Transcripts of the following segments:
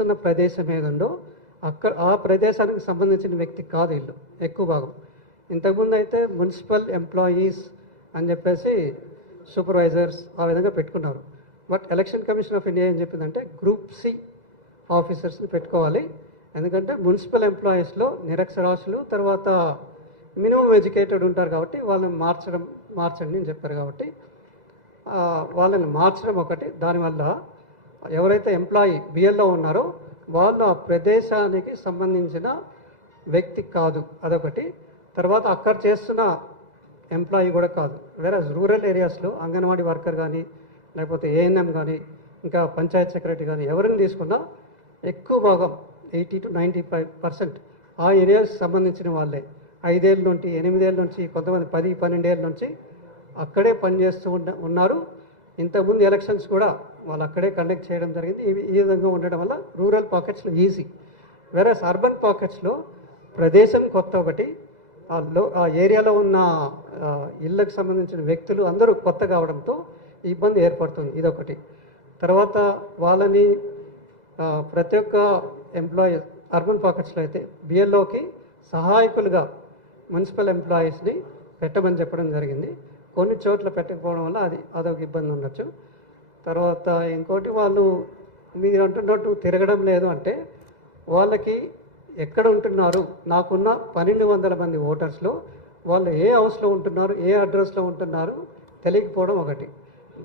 పనిచేస్తున్న ప్రదేశం ఏదుందో అక్కడ ఆ ప్రదేశానికి సంబంధించిన వ్యక్తి కాదు ఇల్లు ఎక్కువ భాగం. ఇంతకుముందు అయితే మున్సిపల్ ఎంప్లాయీస్ అని చెప్పేసి సూపర్వైజర్స్ ఆ విధంగా పెట్టుకున్నారు. But election commission of India ఏం చెప్పిందంటే గ్రూప్ సి ఆఫీసర్స్ని పెట్టుకోవాలి. ఎందుకంటే మున్సిపల్ ఎంప్లాయీస్లో నిరక్షరాస్యులు తర్వాత మినిమం ఎడ్యుకేటెడ్ ఉంటారు కాబట్టి వాళ్ళని మార్చండి అని చెప్పారు. కాబట్టి వాళ్ళని మార్చడం ఒకటి. దానివల్ల ఎవరైతే ఎంప్లాయీ బిఎల్లో ఉన్నారో వాళ్ళు ఆ ప్రదేశానికి సంబంధించిన వ్యక్తి కాదు, అదొకటి. తర్వాత అక్కడ చేస్తున్న ఎంప్లాయీ కూడా కాదు. వేరే రూరల్ ఏరియాస్లో అంగన్వాడీ వర్కర్ కానీ లేకపోతే ఏఎన్ఎం కానీ ఇంకా పంచాయత్ సెక్రటరీ కానీ ఎవరిని తీసుకున్నా ఎక్కువ భాగం 80 to 95% ఆ ఏరియాకి సంబంధించిన వాళ్ళే. 5 ఏళ్ళ నుంచి 8 ఏళ్ళ నుంచి కొంతమంది 10-12 ఏళ్ళ నుంచి అక్కడే పనిచేస్తూ ఉన్నారు. ఇంతకుముందు ఎలక్షన్స్ కూడా వాళ్ళు అక్కడే కండక్ట్ చేయడం జరిగింది. ఈ విధంగా ఉండడం వల్ల రూరల్ పాకెట్స్లో ఈజీ. వేరే అర్బన్ పాకెట్స్లో ప్రదేశం కొత్త ఒకటి, ఆ ఏరియాలో ఉన్న ఇళ్ళకు సంబంధించిన వ్యక్తులు అందరూ కొత్త కావడంతో ఇబ్బంది ఏర్పడుతుంది, ఇదొకటి. తర్వాత వాళ్ళని ప్రతి ఒక్క ఎంప్లాయీ అర్బన్ పాకెట్స్లో అయితే బిఎల్ఓకి సహాయకులుగా మున్సిపల్ ఎంప్లాయీస్ని పెట్టమని చెప్పడం జరిగింది. కొన్ని చోట్ల పెట్టకపోవడం వల్ల అదొక ఇబ్బంది ఉండొచ్చు. తర్వాత ఇంకోటి, వాళ్ళు మీరు అంటున్నట్టు తిరగడం లేదు అంటే వాళ్ళకి ఎక్కడ ఉంటున్నారు, నాకున్న 1200 మంది ఓటర్స్లో వాళ్ళు ఏ హౌస్లో ఉంటున్నారు, ఏ అడ్రస్లో ఉంటున్నారు తెలియకపోవడం ఒకటి.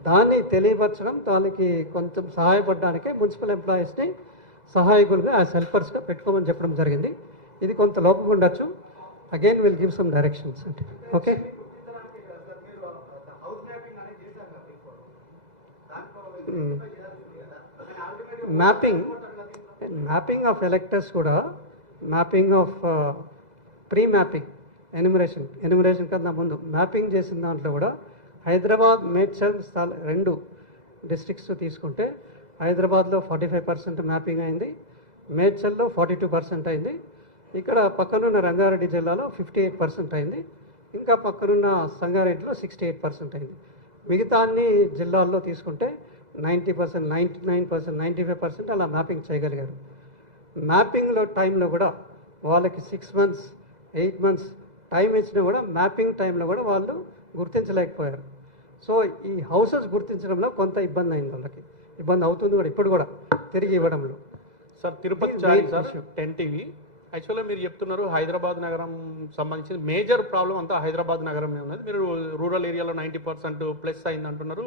దాన్ని తెలియపరచడం, దానికి కొంచెం సహాయపడడానికే మున్సిపల్ ఎంప్లాయీస్ని సహాయకులుగా యాజ్ హెల్పర్స్గా పెట్టుకోమని చెప్పడం జరిగింది. ఇది కొంత లోపం ఉండొచ్చు. Again will give some directions అంటే. ఓకే, మ్యాపింగ్ ఆఫ్ ఎలక్టర్స్ కూడా, mapping of pre mapping enumeration కన్నా ముందు మ్యాపింగ్ చేసిన దాంట్లో కూడా హైదరాబాద్, మేడ్చల్ 2 డిస్ట్రిక్ట్స్ తీసుకుంటే హైదరాబాద్లో 45% మ్యాపింగ్ అయింది, మేడ్చల్లో 42% అయింది, ఇక్కడ పక్కనున్న రంగారెడ్డి జిల్లాలో 58% అయింది, ఇంకా పక్కనున్న సంగారెడ్డిలో 68% అయింది. మిగతా అన్ని జిల్లాల్లో తీసుకుంటే 90%, 99%, 95% అలా మ్యాపింగ్ చేయగలిగారు. మ్యాపింగ్లో టైంలో కూడా వాళ్ళకి 6 months 8 months టైం ఇచ్చినా కూడా మ్యాపింగ్ టైంలో కూడా వాళ్ళు గుర్తించలేకపోయారు. సో ఈ హౌసెస్ గుర్తించడంలో కొంత ఇబ్బంది అయింది, వాళ్ళకి ఇబ్బంది అవుతుంది కూడా ఇప్పుడు కూడా తిరిగి ఇవ్వడంలో. సార్ తిరుపతి చారి సార్ 10 TV యాక్చువల్గా మీరు చెప్తున్నారు హైదరాబాద్ నగరం సంబంధించిన మేజర్ ప్రాబ్లం అంతా హైదరాబాద్ నగరమే ఉన్నది. మీరు రూరల్ ఏరియాలో 90% ప్లస్ అయింది అంటున్నారు,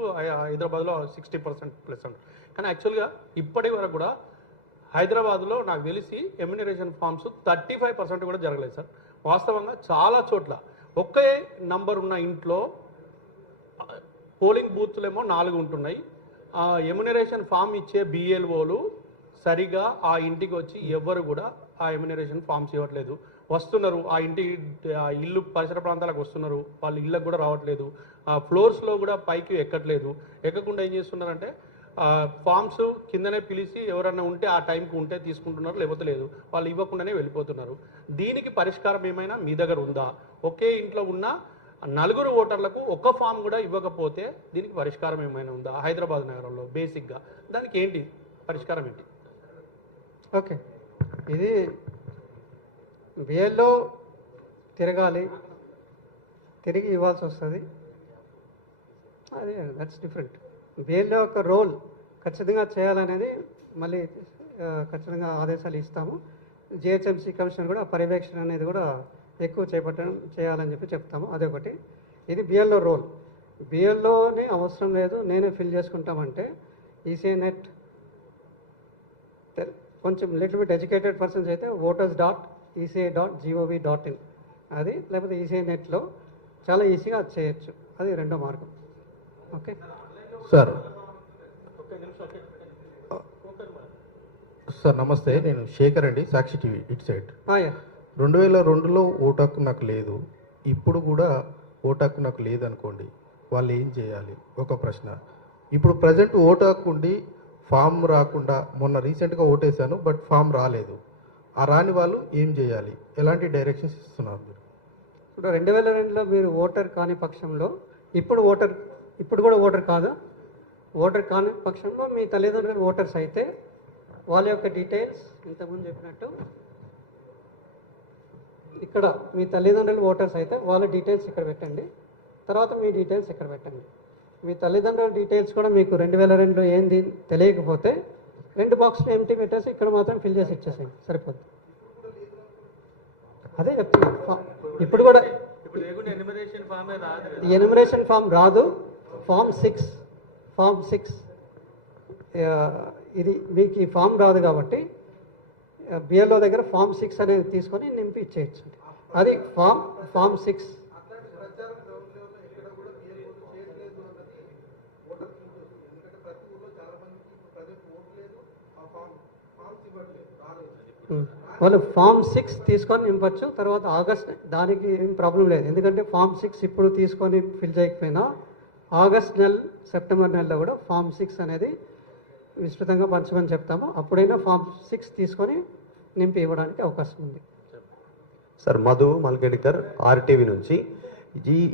హైదరాబాద్లో 60% ప్లస్ అంటారు. కానీ యాక్చువల్గా ఇప్పటి వరకు కూడా హైదరాబాద్లో నాకు తెలిసి ఎమ్యూనరేషన్ ఫామ్స్ 35% కూడా జరగలేదు సార్. వాస్తవంగా చాలా చోట్ల ఒకే నంబర్ ఉన్న ఇంట్లో పోలింగ్ బూత్లేమో 4 ఉంటున్నాయి. ఎమ్యూనరేషన్ ఫామ్ ఇచ్చే బిఎల్ఓలు సరిగా ఆ ఇంటికి వచ్చి ఎవ్వరు కూడా ఆ ఎమ్యూనరేషన్ ఫామ్స్ ఇవ్వట్లేదు. వస్తున్నారు ఆ ఇల్లు పరిసర ప్రాంతాలకు వస్తున్నారు, వాళ్ళ ఇళ్ళకు కూడా రావట్లేదు, ఆ ఫ్లోర్స్లో కూడా పైకి ఎక్కట్లేదు. ఎక్కకుండా ఏం చేస్తున్నారంటే ఫామ్స్ కిందనే పిలిచి ఎవరన్నా ఉంటే ఆ టైంకి ఉంటే తీసుకుంటున్నారు, లేకపోతే లేదు, వాళ్ళు ఇవ్వకుండానే వెళ్ళిపోతున్నారు. దీనికి పరిష్కారం ఏమైనా మీ దగ్గర ఉందా? ఒకే ఇంట్లో ఉన్న 4 ఓటర్లకు ఒక్క ఫామ్ కూడా ఇవ్వకపోతే దీనికి పరిష్కారం ఏమైనా ఉందా హైదరాబాద్ నగరంలో? బేసిక్గా దానికి ఏంటి పరిష్కారం ఏంటి? ఓకే, ఇది బిఎల్లో తిరగాలి, తిరిగి ఇవ్వాల్సి వస్తుంది, అదే దట్స్ డిఫరెంట్. బిఎల్లో ఒక రోల్ ఖచ్చితంగా చేయాలనేది మళ్ళీ ఖచ్చితంగా ఆదేశాలు ఇస్తాము. జిహెచ్ఎంసీ కమిషనర్ కూడా పర్యవేక్షణ అనేది కూడా ఎక్కువ చేయాలని చెప్పి చెప్తాము, అదొకటి. ఇది బిఎల్లో రోల్. బిఎల్లోనే అవసరం లేదు, నేనే ఫిల్ చేసుకుంటామంటే ఈసీఐ నెట్ కొంచెం లిటిల్ బిట్ ఎడ్యుకేటెడ్ పర్సన్స్ అయితే voters.eci.gov.in అది, లేకపోతే ఈసీఐ నెట్లో చాలా ఈజీగా అది చేయొచ్చు, అది రెండో మార్గం. Okay sir. సార్ నమస్తే, నేను శేఖర్ అండి, సాక్షి టీవీ ఇట్ సైడ్. 2002లో ఓటు హక్కు నాకు లేదు, ఇప్పుడు కూడా ఓటు హక్కు నాకు లేదనుకోండి, వాళ్ళు ఏం చేయాలి? ఒక ప్రశ్న. ఇప్పుడు ప్రజెంట్ ఓటు హక్కు ఉండి ఫామ్ రాకుండా, మొన్న రీసెంట్గా ఓటేశాను బట్ ఫామ్ రాలేదు, ఆ రాని వాళ్ళు ఏం చేయాలి? ఎలాంటి డైరెక్షన్స్ ఇస్తున్నారు మీరు? ఇప్పుడు 2002లో మీరు ఓటర్ కాని పక్షంలో ఇప్పుడు కూడా ఓటర్ కాదు, ఓటర్ కాని పక్షంలో మీ తల్లిదండ్రులు ఓటర్స్ అయితే వాళ్ళ యొక్క డీటెయిల్స్ ఇంతకుముందు చెప్పినట్టు ఇక్కడ మీ తల్లిదండ్రులు ఓటర్స్ అయితే వాళ్ళ డీటెయిల్స్ ఇక్కడ పెట్టండి, తర్వాత మీ డీటెయిల్స్ ఇక్కడ పెట్టండి. మీ తల్లిదండ్రుల డీటెయిల్స్ కూడా మీకు 2002లో ఏంది తెలియకపోతే 2 బాక్స్లు ఎంటీ పెట్టేసి ఇక్కడ మాత్రం ఫిల్ చేసి ఇచ్చేసేయండి, సరిపోద్ది. అదే చెప్తున్నా, ఇప్పుడు కూడా ఎన్యుమరేషన్ ఫామ్ రాదు. ఫామ్ 6 ఇది మీకు ఈ ఫామ్ రాదు కాబట్టి బిఎల్ఓ దగ్గర ఫామ్ 6 అనేది తీసుకొని నింపి ఇచ్చేయచ్చు. అది ఫామ్ 6. వాళ్ళు ఫామ్ 6 తీసుకొని నింపచ్చు. తర్వాత ఆగస్ట్ దానికి ఏం ప్రాబ్లం లేదు, ఎందుకంటే ఫామ్ 6 ఇప్పుడు తీసుకొని ఫిల్ చేయకపోయినా ఆగస్ట్ నెల సెప్టెంబర్ నెలలో కూడా ఫామ్ 6 అనేది విస్తృతంగా పంచమని చెప్తాము. అప్పుడైనా ఫామ్ 6 తీసుకొని నింపి ఇవ్వడానికి అవకాశం ఉంది. సార్ మధు మల్కెడికర్ ఆర్టీవీ నుంచి.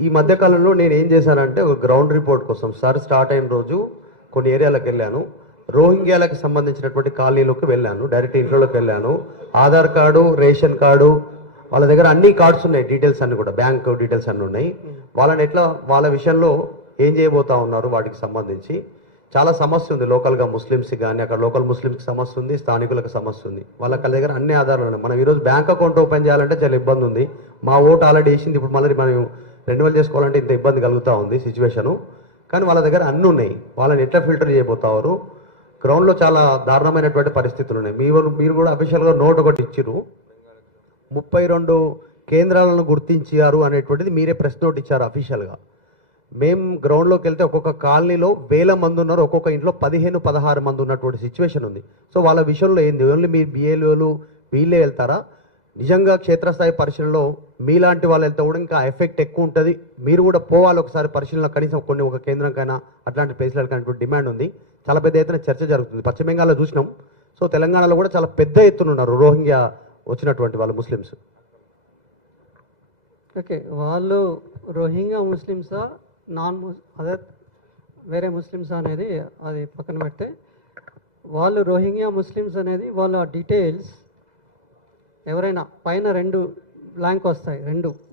ఈ మధ్యకాలంలో నేను ఏం చేశానంటే ఒక గ్రౌండ్ రిపోర్ట్ కోసం సార్ స్టార్ట్ అయిన రోజు కొన్ని ఏరియాలకు వెళ్ళాను. రోహింగ్యాలకు సంబంధించినటువంటి కాలనీలోకి వెళ్ళాను, డైరెక్ట్ ఇంట్లోకి వెళ్ళాను. ఆధార్ కార్డు, రేషన్ కార్డు, వాళ్ళ దగ్గర అన్ని కార్డ్స్ ఉన్నాయి, డీటెయిల్స్ అన్ని కూడా బ్యాంక్ డీటెయిల్స్ అన్ని ఉన్నాయి. వాళ్ళని ఎట్లా వాళ్ళ విషయంలో ఏం చేయబోతా ఉన్నారు వాటికి సంబంధించి చాలా సమస్య ఉంది. లోకల్గా ముస్లిమ్స్కి కానీ అక్కడ లోకల్ ముస్లిమ్స్కి సమస్య ఉంది, స్థానికులకు సమస్య ఉంది. వాళ్ళ దగ్గర అన్ని ఆధారాలు ఉన్నాయి. మనం ఈరోజు బ్యాంక్ అకౌంట్ ఓపెన్ చేయాలంటే చాలా ఇబ్బంది ఉంది. మా ఓటు ఆల్రెడీ వేసింది, ఇప్పుడు మళ్ళీ మనం రెన్యువల్ చేసుకోవాలంటే ఇంత ఇబ్బంది కలుగుతూ ఉంది సిచ్యువేషను. కానీ వాళ్ళ దగ్గర అన్నీ ఉన్నాయి. వాళ్ళని ఎట్లా ఫిల్టర్ చేయబోతారు? గ్రౌండ్లో చాలా దారుణమైనటువంటి పరిస్థితులు ఉన్నాయి. మీరు కూడా అఫీషియల్గా నోట్ ఒకటి ఇచ్చిరు, 32 కేంద్రాలను గుర్తించారు అనేటువంటిది మీరే ప్రెస్ నోట్ ఇచ్చారు అఫీషియల్గా. మేము గ్రౌండ్లోకి వెళ్తే ఒక్కొక్క కాలనీలో 1000 మంది ఉన్నారు, ఒక్కొక్క ఇంట్లో 15-16 మంది ఉన్నటువంటి సిచ్యువేషన్ ఉంది. సో వాళ్ళ విషయంలో ఏంది, ఓన్లీ మీ బిఏలు వీళ్ళే వెళ్తారా? నిజంగా క్షేత్రస్థాయి పరిశీలనలో మీలాంటి వాళ్ళు వెళ్తే కూడా ఇంకా ఎఫెక్ట్ ఎక్కువ ఉంటుంది. మీరు కూడా పోవాలి ఒకసారి పరిశీలన, కనీసం ఒక కేంద్రంకైనా అట్లాంటి ప్లేస్లకు అనేటువంటి డిమాండ్ ఉంది. చాలా పెద్ద ఎత్తున చర్చ జరుగుతుంది. పశ్చిమ బెంగాల్లో చూసినాం. సో తెలంగాణలో కూడా చాలా పెద్ద ఎత్తున ఉన్నారు రోహింగ్యా వచ్చినటువంటి వాళ్ళు ముస్లిమ్స్. ఓకే, వాళ్ళు రోహింగ్యా ముస్లిమ్సా అదర్ వేరే ముస్లిమ్సా అనేది అది పక్కన పెడితే, వాళ్ళు రోహింగ్యా ముస్లిమ్స్ అనేది వాళ్ళ డీటెయిల్స్ ఎవరైనా పైన 2 బ్లాంక్ వస్తాయి,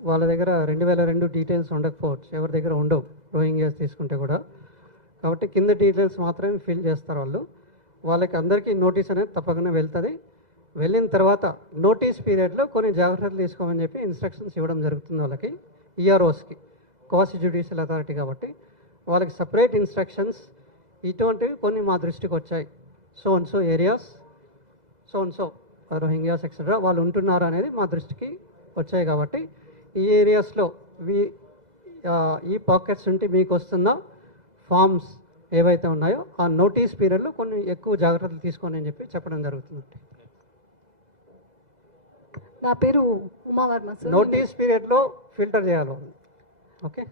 వాళ్ళ దగ్గర 2002 డీటెయిల్స్ ఉండకపోవచ్చు, ఎవరి దగ్గర ఉండవు రోహింగ్యాస్ తీసుకుంటే కూడా. కాబట్టి కింద డీటెయిల్స్ మాత్రమే ఫిల్ చేస్తారు వాళ్ళు. వాళ్ళకి అందరికీ నోటీస్ అనేది తప్పకుండా వెళ్తుంది. వెళ్ళిన తర్వాత నోటీస్ పీరియడ్లో కొన్ని జాగ్రత్తలు తీసుకోమని చెప్పి ఇన్స్ట్రక్షన్స్ ఇవ్వడం జరుగుతుంది వాళ్ళకి, ఈఆర్ఓస్కి, క్వాసి జ్యుడిషియల్ అథారిటీ కాబట్టి వాళ్ళకి సపరేట్ ఇన్స్ట్రక్షన్స్. ఇటువంటివి కొన్ని మా దృష్టికి వచ్చాయి. So areas, so Rohingyas etcetera వాళ్ళు ఉంటున్నారు అనేది మా దృష్టికి వచ్చాయి. కాబట్టి ఈ ఏరియాస్లో ఈ పాకెట్స్ ఉంటే మీకు వస్తున్న ఫామ్స్ ఏవైతే ఉన్నాయో ఆ నోటీస్ పీరియడ్లో కొన్ని ఎక్కువ జాగ్రత్తలు తీసుకోండి అని చెప్పి చెప్పడం జరుగుతుంది. నా పేరు ఉమావర్మ. నోటీస్ పీరియడ్లో ఫిల్టర్ చేయాలి. ఓకే.